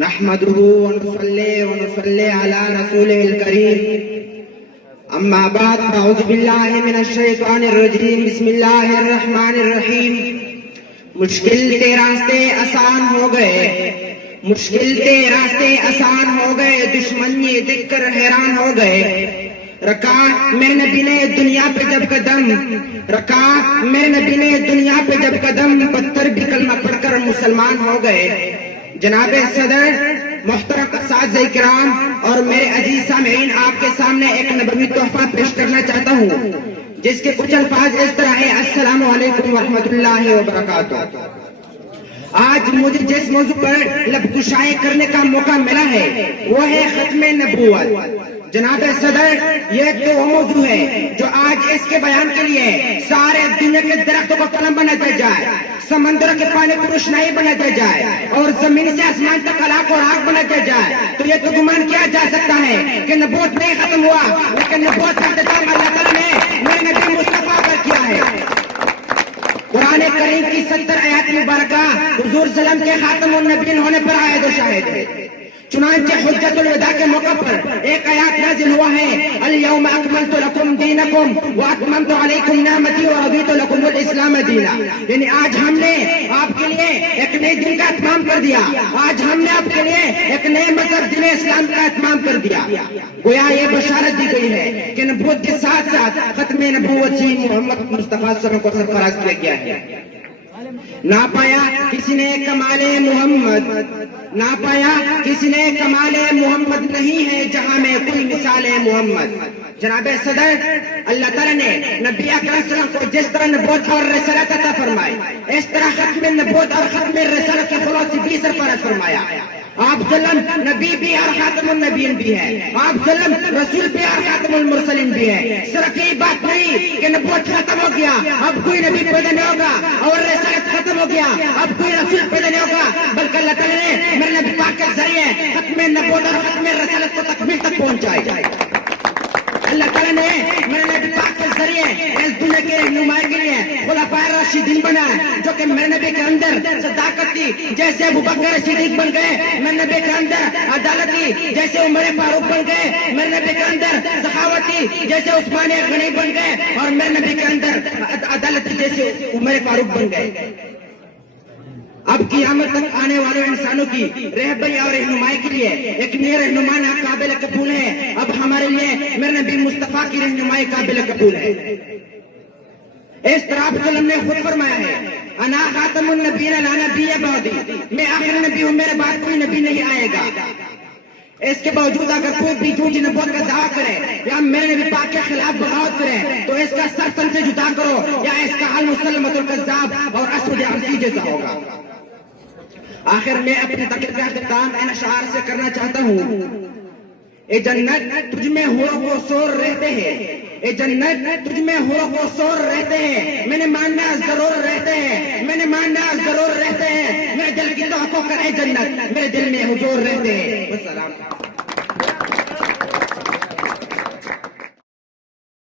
نحمده ونصلي على رسوله الكريم اما بعد اعوذ باللہ من الشیطان الرجیم بسم اللہ الرحمن الرحیم مشکل کے راستے آسان ہو گئے، مشکل کے راستے آسان ہو گئے، دشمن یہ دیکھ کر حیران ہو گئے۔ رکھا میرے نبی نے دنیا پہ جب قدم، رکھا میرے نبی نے دنیا پہ جب قدم، پتھر بھی کلمہ پڑھ کر مسلمان ہو گئے۔ جناب صدر، محترم اساتذہ کرام اور میرے عزیز سامعین، آپ کے سامنے ایک نبوی تحفہ پیش کرنا چاہتا ہوں جس کے کچھ الفاظ اس طرح ہیں۔ السلام علیکم ورحمۃ اللہ وبرکاتہ۔ آج مجھے جس موضوع پر لب کشائی کرنے کا موقع ملا ہے وہ ہے ختم نبوت۔ جناب صدر، یہ تو وہ موضوع ہے جو آج اس کے بیان کے لیے سارے دنیا کے درختوں کو قلم بنا دیا جائے، سمندر کے پانی کو روشنائی بنا دیا جائے اور زمین سے آسمان تک خاک اور آگ بنا دیا جائے، تو یہ تو گمان کیا جا سکتا ہے کہ نبوت نہیں ختم ہوا، لیکن نبوت کا اختتام اللہ تعالیٰ نے میرے نبی مصطفیٰ پر کیا ہے۔ قرآن کریم کی 70 آیات مبارکہ حضور صلی اللہ علیہ وسلم کے خاتم النبیین ہونے پر عائد و شاہد ہے۔ چنانچہ حجت الوداع کے موقع پر ایک آیات نازل ہوا ہے، اليوم اکملت لکم دینکم واتممت علیکم نعمتی ورضیت لکم الاسلام دینا، یعنی آج ہم نے آپ کے لیے ایک نئے دن کا اتمام کر دیا، آج ہم نے آپ کے لیے ایک نئے مذہب دین اسلام کا اتمام کر دیا۔ گویا یہ بشارت دی گئی ہے کہ نبوت کے ساتھ ساتھ ختم نبوت سے محمد مصطفیٰ صلی اللہ علیہ وسلم کو سرفراز کیا گیا ہے۔ نہ پایا کسی نے کمال محمد، نہ پایا کسی نے کمال محمد، نہیں ہے جہاں میں کوئی مثال محمد۔ جناب صدر، اللہ تعالیٰ نے نبی اکرم صلی اللہ علیہ وسلم کو جس طرح نبوت اور رسالت عطا فرمائی، اس طرح ختم نبوت اور ختم رسالت کے خلوص بھی سرفراز فرمایا۔ آپ ظلم نبی بھی اور خاتم النبیین بھی ہے، آپ ظلم رسول بھی اور خاتم المرسلین بھی ہے۔ صرف یہ بات نہیں کہ نبوت ختم ہو گیا اب کوئی نبی پیدا نہیں ہوگا اور رسالت ختم ہو گیا اب کوئی رسول پیدا نہیں ہوگا، بلکہ اللہ تعالیٰ نے میرے نبی پاک کے ذریعے ختم نبوت اور ختم رسالت کو تکمیل تک پہنچائی۔ اللہ تعالیٰ نے میرے نبی پاک کے ذریعے اس دنیا کے رہنمائی کے لیے خلفائے راشدین بنائے، جو کہ میرے نبی کے اندر صداقت تھی جیسے ابوبکر صدیق بن گئے، میرے نبی کے اندر عدالت تھی جیسے عمر فاروق بن گئے، میرے نبی کے اندر سخاوت تھی جیسے عثمان غنی بن گئے، اور میرے نبی کے اندر عدالت تھی جیسے عمر فاروق بن گئے۔ اب قیامت تک آنے والے انسانوں کی رہبری اور رہنمائی کے لیے ایک نیا رہنما قابل قبول ہے۔ اب ہمارے لیے میرے نبی مصطفیٰ کی رہنمائی قابل قبول ہے۔ اس طرح آپ صلی اللہ علیہ وسلم نے خود فرمایا ہے، انا خاتم النبیین لا نبی بعدی، میں آخری نبی ہوں، میرے بعد کوئی نبی نہیں آئے گا۔ اس کے باوجود اگر کوئی بھی جھوٹی نبوت کا دعویٰ کرے یا میرے نبی پاک کے خلاف بغاوت کرے تو اس کا سر تن سے جدا کرو، یا اس کا حال مسلمۃ الکذاب اور اسود عنسی جیسا ہوگا۔ آخر میں اپنی تقریر کا اختتام ان اشعار سے کرنا چاہتا ہوں۔ اے جنت تجھ میں حور و سور رہتے ہیں، اے جنت تجھ میں حور و سور رہتے ہیں، میں نے ماننا ضرور رہتے ہیں، میں نے ماننا ضرور رہتے ہیں، میرے دل کی توقع کر اے جنت، میرے دل میں حضور رہتے ہیں۔ والسلام۔